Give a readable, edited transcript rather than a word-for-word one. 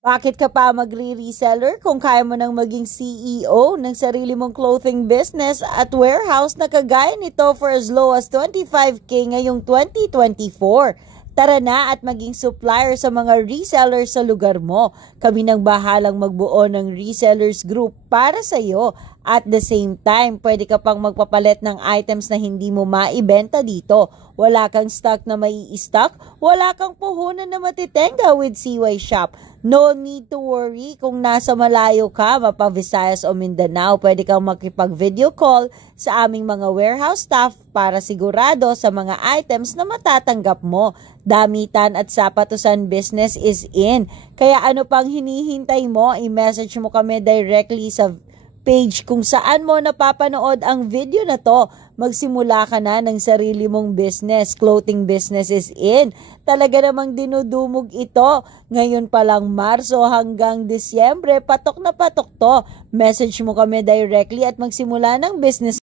Bakit ka pa magre-reseller kung kaya mo nang maging CEO ng sarili mong clothing business at warehouse na kagaya nito for as low as 25K ngayong 2024? Tara na at maging supplier sa mga resellers sa lugar mo. Kami nang bahalang magbuo ng resellers group para sa iyo. At the same time, pwede ka pang magpapalit ng items na hindi mo maibenta dito. Wala kang stock na mai-stock, wala kang puhunan na matitenga with CY Shop. No need to worry kung nasa malayo ka, mapa Visayas o Mindanao, pwede kang makipag-video call sa aming mga warehouse staff para sigurado sa mga items na matatanggap mo. Damitan at sapatusan business is in. Kaya ano pang hinihintay mo, i-message mo kami directly sa page kung saan mo napapanood ang video na to. Magsimula ka na ng sarili mong business. Clothing business is in. Talaga namang dinudumog ito. Ngayon pa lang Marso hanggang Disyembre, patok na patok to. Message mo kami directly at magsimula ng business